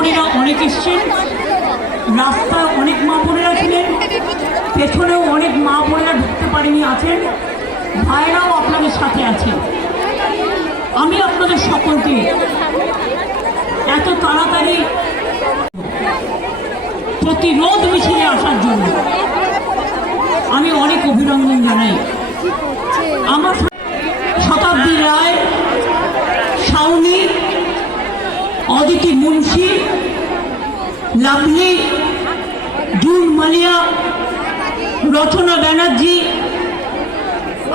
বোনেরা অনেক এসছেন, রাস্তায় অনেক মা বোনেরা ছিলেন, পেছনেও অনেক মা বোনেরা ঢুকতে পারেনি আছেন, ভাইরাও আপনাদের সাথে আছেন। আমি আপনাদের সকলকে এত তাড়াতাড়ি প্রতিরোধ মিছিলে আসার জন্য আমি অনেক অভিনন্দন জানাই। আমার শতাব্দী রায়, শাওনি, অদিতি মুন্সি, লাভলি, জুন মালিয়া, রচনা ব্যানার্জি,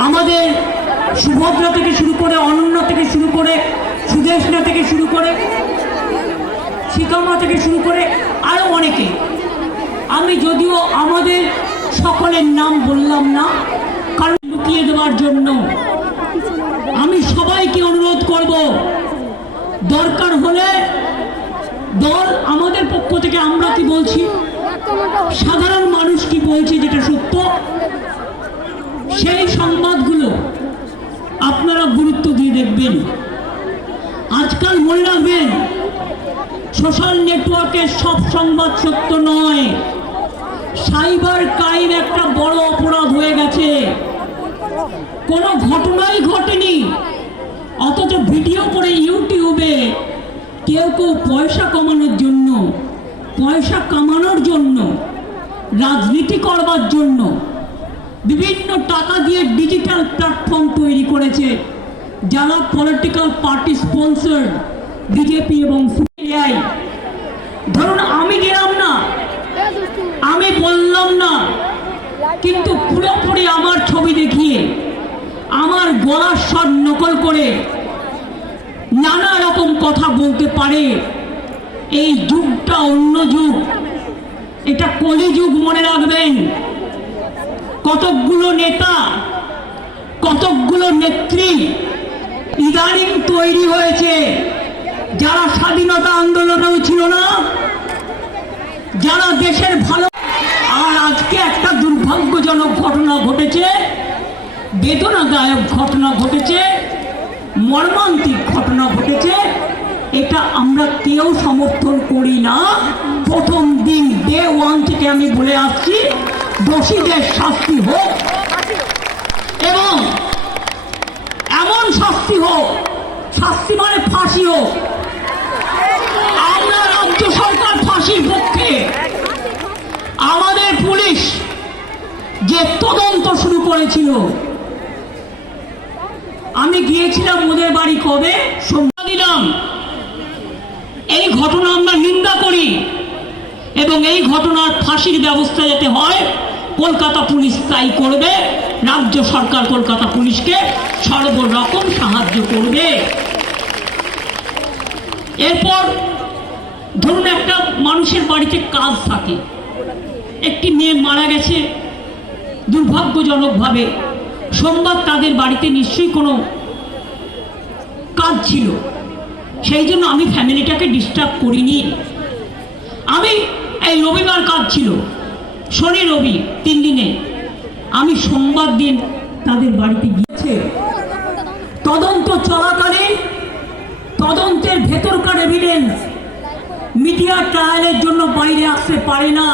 আমাদের সুভদ্রা থেকে শুরু করে, অনন্যা থেকে শুরু করে, সুদেশনা থেকে শুরু করে, শিকামা থেকে শুরু করে আরও অনেকে। আমি যদিও আমাদের সকলের নাম বললাম না, কারণ লুকিয়ে দেওয়ার জন্য। আমি সবাইকে অনুরোধ করব, দরকার হলে দল আমাদের পক্ষ থেকে আমরা কি বলছি, সাধারণ মানুষ কি বলছে যেটা সত্য, সেই সংবাদগুলো আপনারা গুরুত্ব দিয়ে দেখবেন। আজকাল মনে রাখবেন, সোশ্যাল নেটওয়ার্কের সব সংবাদ সত্য নয়। সাইবার ক্রাইম একটা বড় অপরাধ হয়ে গেছে। কোনো ঘটনাই ঘটেনি, অথচ ভিডিও করে ইউটিউবে কেউ কেউ পয়সা কমানোর জন্য, পয়সা কামানোর জন্য, রাজনীতি করবার জন্য বিভিন্ন টাকা দিয়ে ডিজিটাল প্ল্যাটফর্ম তৈরি করেছে, যারা পলিটিক্যাল পার্টি স্পন্সর, বিজেপি এবং সিপিআই। ধরুন আমি গেলাম না, আমি বললাম না, কিন্তু পুরোপুরি আমার ছবি দেখিয়ে, আমার গলার স্বর নকল করে নানা রকম কথা বলতে পারে। এই যুগটা অন্য যুগ, এটা কলিযুগ, মনে রাখবেন। কতকগুলো নেতা, কতকগুলো নেত্রী ইদানিং তৈরি হয়েছে, যারা স্বাধীনতা আন্দোলনেও ছিল না, যারা দেশের ভালো। আর আজকে একটা দুর্ভাগ্যজনক ঘটনা ঘটেছে, বেদনাদায়ক ঘটনা ঘটেছে, মর্মান্তিক ঘটনা ঘটেছে। এটা আমরা কেউ সমর্থন করি না। প্রথম দিন ডে ওয়ান থেকে আমি বলে আসছি, দোষীদের শাস্তি হোক, এবং এমন শাস্তি হোক, শাস্তি মানে ফাঁসি হোক। আমরা রাজ্য সরকার ফাঁসির পক্ষে। আমাদের পুলিশ যে তদন্ত শুরু করেছিল, আমি গিয়েছিলাম ওদের বাড়ি, কবে সোমবার দিলাম। এই ঘটনা আমরা নিন্দা করি, এবং এই ঘটনার ফাঁসির ব্যবস্থা যাতে হয় কলকাতা পুলিশ তাই করবে। রাজ্য সরকার কলকাতা পুলিশকে সর্বরকম সাহায্য করবে। এরপর ধরুন একটা মানুষের বাড়িতে কাজ থাকে, একটি মেয়ে মারা গেছে দুর্ভাগ্যজনকভাবে, সোমবার তাদের বাড়িতে নিশ্চয়ই কোনো কাজ ছিল, সেই জন্য আমি ফ্যামিলিটাকে ডিস্টার্ব করিনি। আমি এই রবিবার কাজ ছিল, শনি রবি 3 দিনে, আমি সোমবার দিন তাদের বাড়িতে গিয়েছে। তদন্ত চলাকালীন তদন্তের ভেতরকার এভিডেন্স মিডিয়া ট্রায়ালের জন্য বাইরে আসতে পারে না।